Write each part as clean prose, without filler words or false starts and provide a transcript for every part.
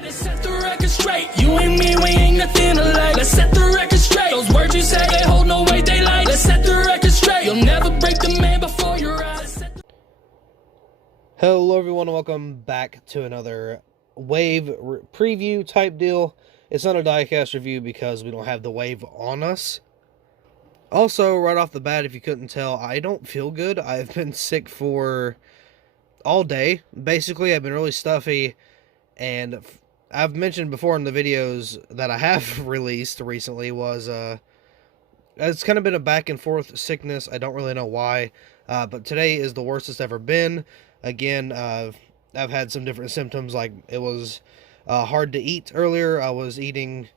Let's set the record straight. You and me, we ain't nothing alike. Let's set the record straight. Those words you say, they hold no weight, they like. Let's set the record straight. You'll never break the man before your eyes. Hello everyone and welcome back to another Wave preview type deal. It's not a diecast review because we don't have the Wave on us. Also, right off the bat, if you couldn't tell, I don't feel good. I've been sick for all day. Basically, I've been really stuffy, and I've mentioned before in the videos that I have released recently was, it's kind of been a back and forth sickness. I don't really know why, but today is the worst it's ever been. Again, I've had some different symptoms, like it was hard to eat earlier. I was eating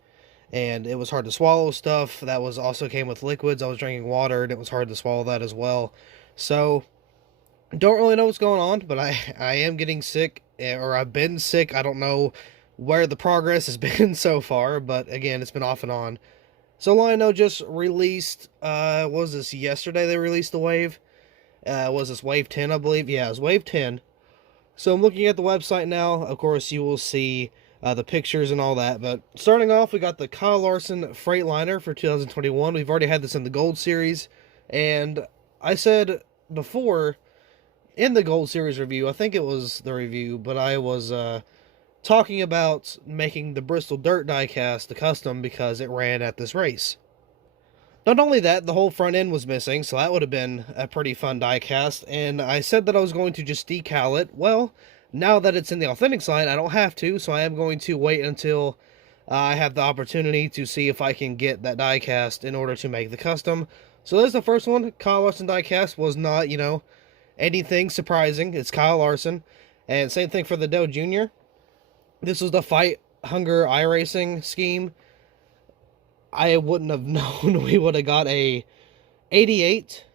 and it was hard to swallow stuff. That was also came with liquids. I was drinking water and it was hard to swallow that as well. So, don't really know what's going on, but I am getting sick, or I've been sick. I don't know where the progress has been so far, but again, it's been off and on. So Lionel just released, was this yesterday they released the Wave? Was this Wave 10, I believe? Yeah, it was Wave 10. So I'm looking at the website now. Of course, you will see the pictures and all that. But starting off, we got the Kyle Larson Freightliner for 2021. We've already had this in the Gold Series. And I said before, in the Gold Series review, I think it was the review, but I was talking about making the Bristol Dirt diecast the custom because it ran at this race. Not only that, the whole front end was missing, so that would have been a pretty fun diecast, and I said that I was going to just decal it. Well, now that it's in the Authentics line, I don't have to, so I am going to wait until I have the opportunity to see if I can get that diecast in order to make the custom. So there's the first one. Kyle Larson diecast was not, you know, anything surprising. It's Kyle Larson, and same thing for the Dell Jr. This was the Fight Hunger iRacing scheme. I wouldn't have known we would have got a 88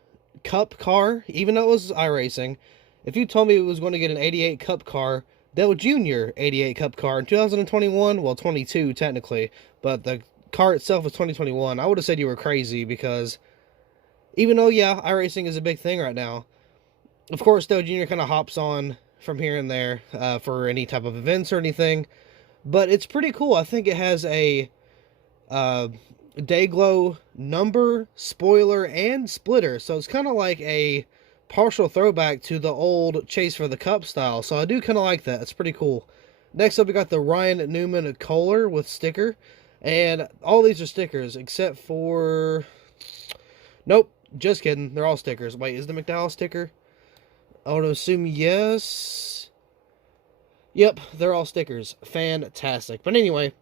Cup car, even though it was iRacing. If you told me it was going to get an 88 Cup car, Dell Jr. 88 Cup car in 2021, well, 22 technically, but the car itself was 2021, I would have said you were crazy, because even though, yeah, iRacing is a big thing right now, of course, Dell Jr. kind of hops on from here and there for any type of events or anything, but it's pretty cool. I think it has a Dayglow number, spoiler, and splitter, so it's kind of like a partial throwback to the old Chase for the Cup style, so I do kind of like that. It's pretty cool. Next up, we got the Ryan Newman Kohler with sticker, and all these are stickers except for, nope, just kidding, they're all stickers. Wait, is the McDowell sticker? I would assume yes. Yep, they're all stickers. Fantastic. But anyway,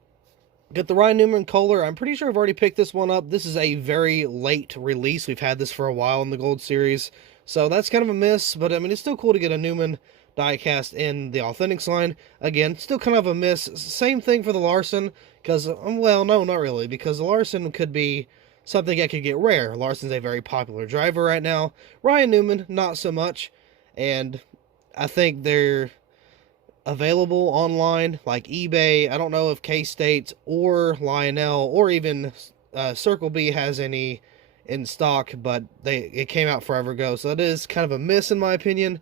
got the Ryan Newman Kohler. I'm pretty sure I've already picked this one up. This is a very late release. We've had this for a while in the Gold Series. So that's kind of a miss, but I mean, it's still cool to get a Newman diecast in the Authentics line. Again, still kind of a miss. Same thing for the Larson, because, well, no, not really, because the Larson could be something that could get rare. Larson's a very popular driver right now. Ryan Newman, not so much. And I think they're available online, like eBay. I don't know if K-State or Lionel or even Circle B has any in stock, but it came out forever ago, so that is kind of a miss in my opinion.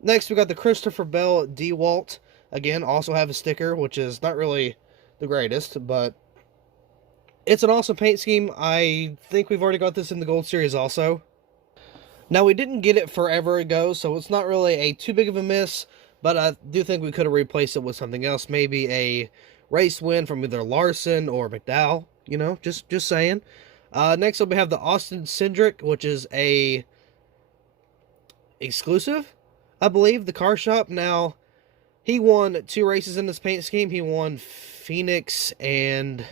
Next, we got the Christopher Bell DeWalt. Again, also have a sticker, which is not really the greatest, but it's an awesome paint scheme. I think we've already got this in the Gold Series also. Now, we didn't get it forever ago, so it's not really a too big of a miss, but I do think we could have replaced it with something else. Maybe a race win from either Larson or McDowell, you know, just saying. Next up, we have the Austin CINDRIC, which is a exclusive, I believe, the car shop. Now, he won 2 races in this paint scheme. He won Phoenix and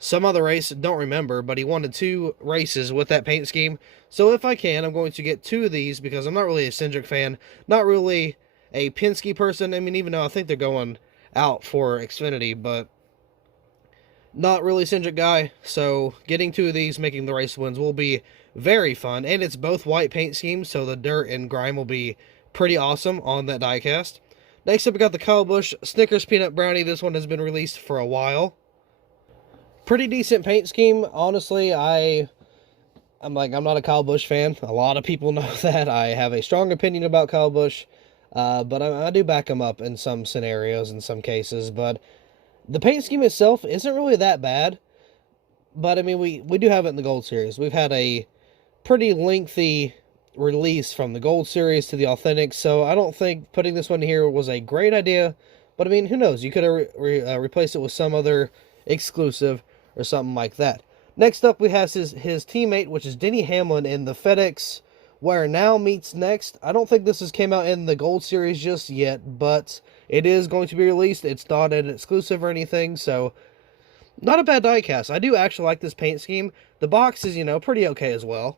some other race, don't remember, but he won 2 races with that paint scheme. So if I can, I'm going to get 2 of these because I'm not really a CINDRIC fan, not really a Penske person. I mean, even though I think they're going out for Xfinity, but not really a CINDRIC guy. So getting 2 of these, making the race wins will be very fun. And it's both white paint schemes, so the dirt and grime will be pretty awesome on that diecast. Next up, we got the Kyle Busch Snickers Peanut Brownie. This one has been released for a while. Pretty decent paint scheme. Honestly, I'm not a Kyle Busch fan. A lot of people know that. I have a strong opinion about Kyle Busch. but I do back them up in some scenarios, in some cases. But the paint scheme itself isn't really that bad. But I mean, we do have it in the Gold Series. We've had a pretty lengthy release from the Gold Series to the Authentic, so I don't think putting this one here was a great idea. But I mean, who knows? You could have replaced it with some other exclusive or something like that. Next up, we have his teammate, which is Denny Hamlin in the FedEx Where Now Meets Next. I don't think this has came out in the Gold Series just yet, but it is going to be released. It's not an exclusive or anything, so not a bad diecast. I do actually like this paint scheme. The box is, pretty okay as well.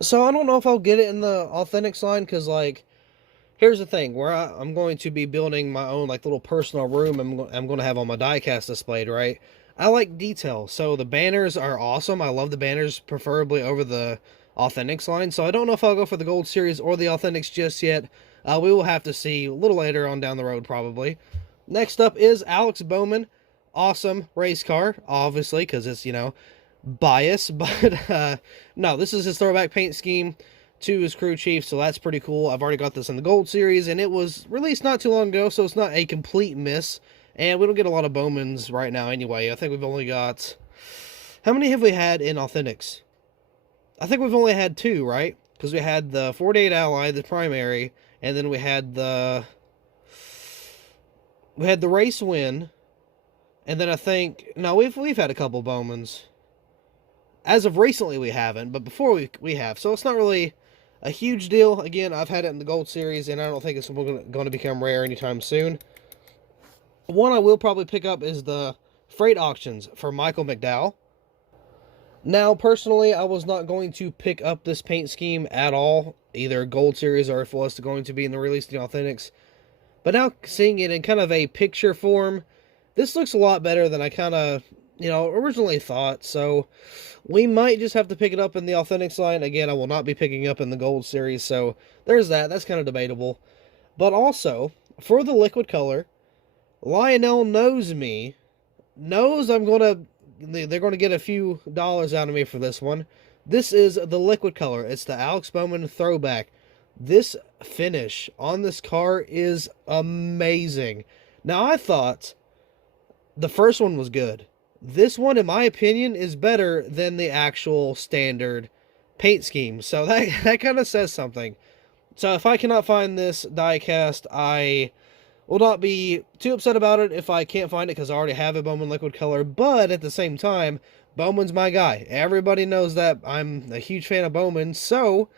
So I don't know if I'll get it in the Authentics line, because, here's the thing. Where I'm going to be building my own, little personal room I'm going to have all my diecast displayed, right? I like detail, so the banners are awesome. I love the banners, preferably over the Authentics line. So I don't know if I'll go for the Gold Series or the Authentics just yet. We will have to see a little later on down the road, probably. Next up is Alex Bowman. Awesome race car, obviously, because it's, bias. But, no, this is his throwback paint scheme to his crew chief, so that's pretty cool. I've already got this in the Gold Series, and it was released not too long ago, so it's not a complete miss. And we don't get a lot of Bowmans right now anyway. I think we've only got... How many have we had in Authentics? I think we've only had 2, right? Because we had the 48 Ally, the primary, and then we had the race win. And then I think... No, we've had a couple Bowmans. As of recently, we haven't, but before we have. So it's not really a huge deal. Again, I've had it in the Gold Series, and I don't think it's going to become rare anytime soon. One I will probably pick up is the Freight Auctions for Michael McDowell. Now, personally, I was not going to pick up this paint scheme at all, either Gold Series or if it was going to be in the release of the Authentics. But now, seeing it in kind of a picture form, this looks a lot better than I kind of, originally thought. So, we might just have to pick it up in the Authentics line. Again, I will not be picking up in the Gold Series, so there's that. That's kind of debatable. But also, for the liquid color, Lionel knows they're going to get a few dollars out of me for this one. This is the liquid color. It's the Alex Bowman throwback. This finish on this car is amazing. Now, I thought the first one was good. This one, in my opinion, is better than the actual standard paint scheme. So that kind of says something. So if I cannot find this diecast, I will not be too upset about it if I can't find it, because I already have a Bowman liquid color. But at the same time, Bowman's my guy. Everybody knows that I'm a huge fan of Bowman, so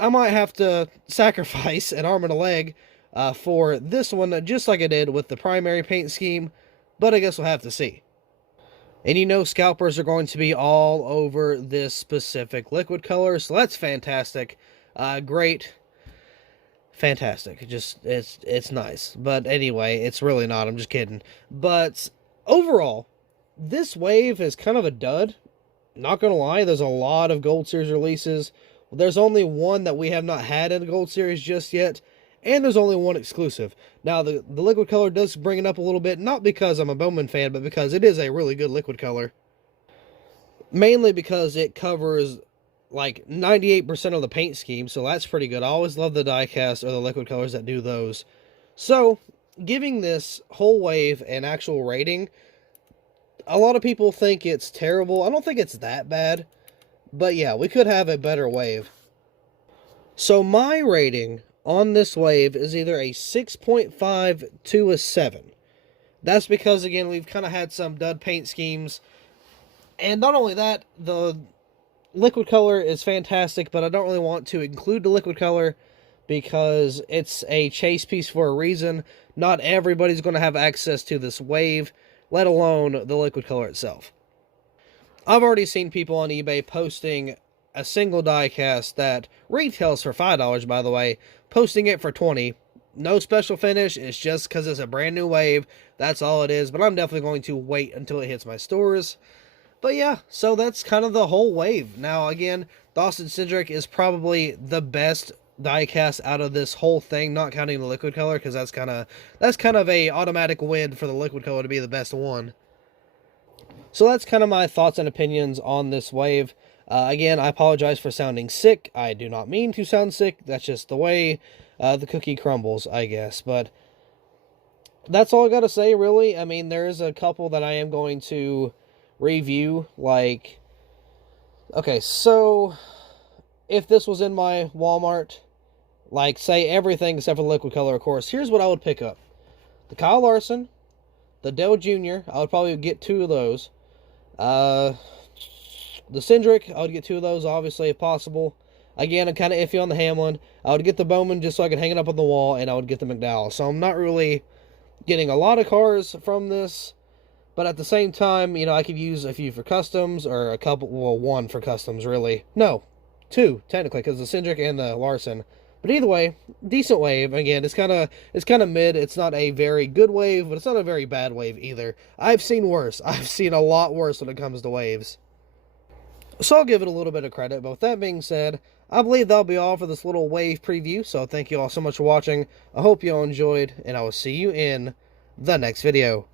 I might have to sacrifice an arm and a leg for this one, just like I did with the primary paint scheme. But I guess we'll have to see. And scalpers are going to be all over this specific liquid color, so that's fantastic. Great. Fantastic. It's nice. But anyway, it's really not. I'm just kidding. But overall, this wave is kind of a dud. Not going to lie, there's a lot of Gold Series releases. There's only one that we have not had in the Gold Series just yet. And there's only one exclusive. Now, the liquid color does bring it up a little bit. Not because I'm a Bowman fan, but because it is a really good liquid color. Mainly because it covers 98% of the paint scheme, so that's pretty good. I always love the diecast or the liquid colors that do those. So, giving this whole wave an actual rating, a lot of people think it's terrible. I don't think it's that bad, but yeah, we could have a better wave. So my rating on this wave is either a 6.5 to a 7. That's because, again, we've kind of had some dud paint schemes, and not only that, the liquid color is fantastic, but I don't really want to include the liquid color because it's a chase piece for a reason. Not everybody's going to have access to this wave, let alone the liquid color itself. I've already seen people on eBay posting a single diecast that retails for $5, by the way, posting it for $20. No special finish, it's just because it's a brand new wave. That's all it is, but I'm definitely going to wait until it hits my stores. But yeah, so that's kind of the whole wave. Now, again, Dawson CINDRIC is probably the best diecast out of this whole thing, not counting the liquid color, because that's kind of a automatic win for the liquid color to be the best one. So that's kind of my thoughts and opinions on this wave. Again, I apologize for sounding sick. I do not mean to sound sick. That's just the way the cookie crumbles, I guess. But that's all I gotta say, really. I mean, there is a couple that I am going to review, like, okay, so if this was in my Walmart, like, say everything except for the liquid color, of course, here's what I would pick up. The Kyle Larson, the Dell Jr., I would probably get 2 of those. The CINDRIC, I would get 2 of those, obviously, if possible. Again, I'm kind of iffy on the Hamlin. I would get the Bowman just so I can hang it up on the wall, and I would get the McDowell. So I'm not really getting a lot of cars from this, but at the same time, you know, I could use a few for customs, or a couple, well, 1 for customs, really. No, 2, technically, because the CINDRIC and the Larson. But either way, decent wave. Again, it's kind of mid. It's not a very good wave, but it's not a very bad wave either. I've seen worse. I've seen a lot worse when it comes to waves. So I'll give it a little bit of credit. But with that being said, I believe that'll be all for this little wave preview. So thank you all so much for watching. I hope you all enjoyed, and I will see you in the next video.